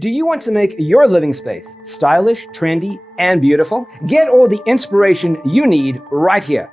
Do you want to make your living space stylish, trendy, and beautiful? Get all the inspiration you need right here.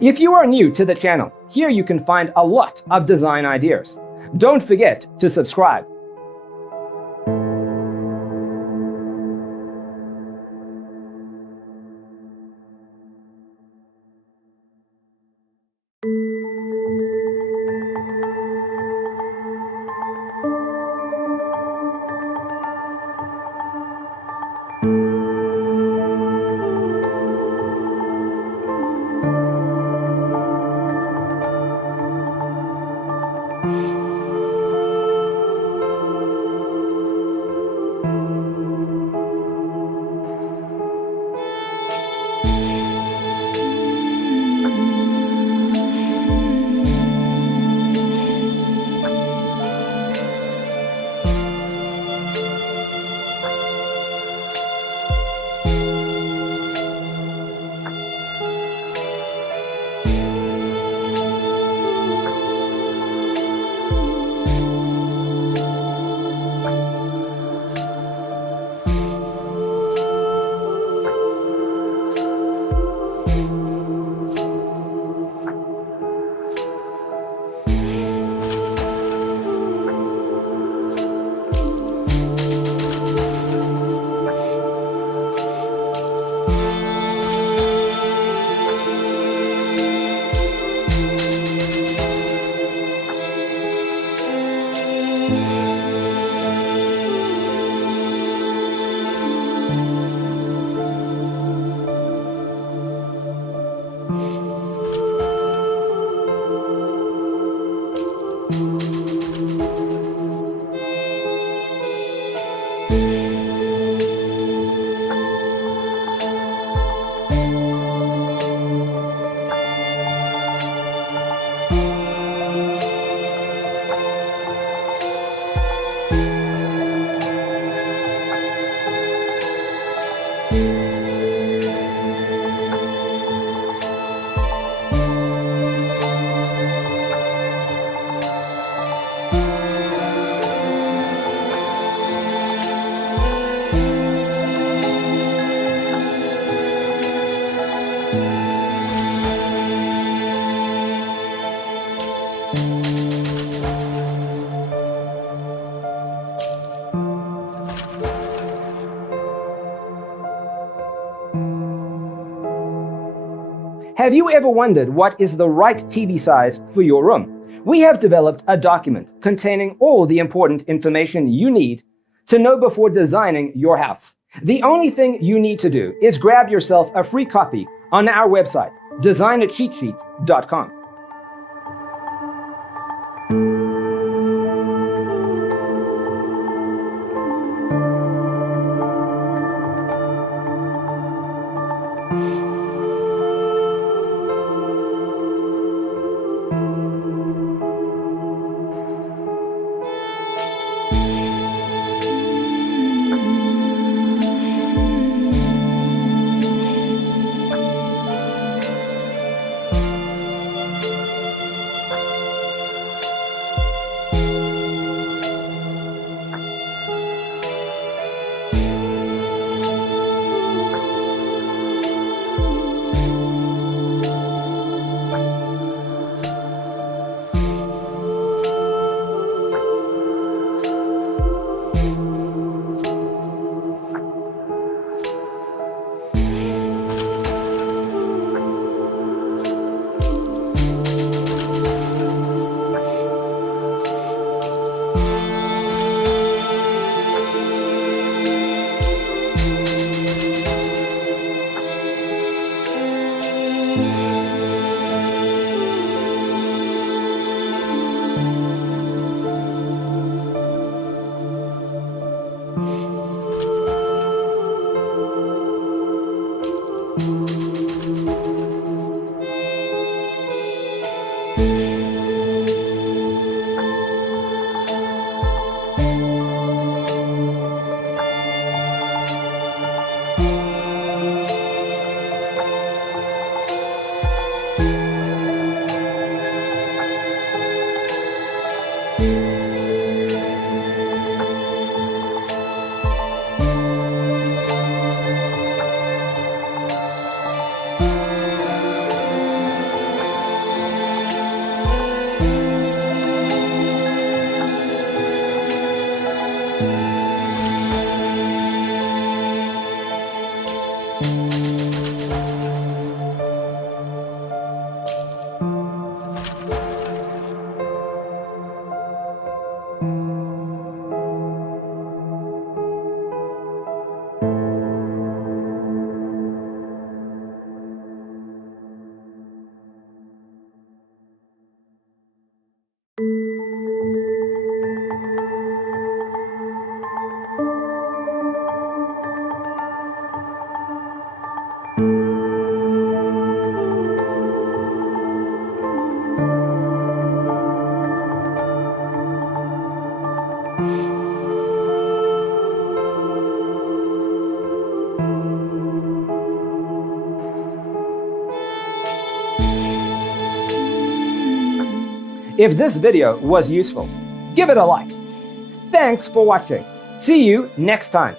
If you are new to the channel, here you can find a lot of design ideas. Don't forget to subscribe. Have you ever wondered what is the right TV size for your room? We have developed a document containing all the important information you need to know before designing your house. The only thing you need to do is grab yourself a free copy on our website, designacheatsheet.com. If this video was useful, give it a like. Thanks for watching. See you next time.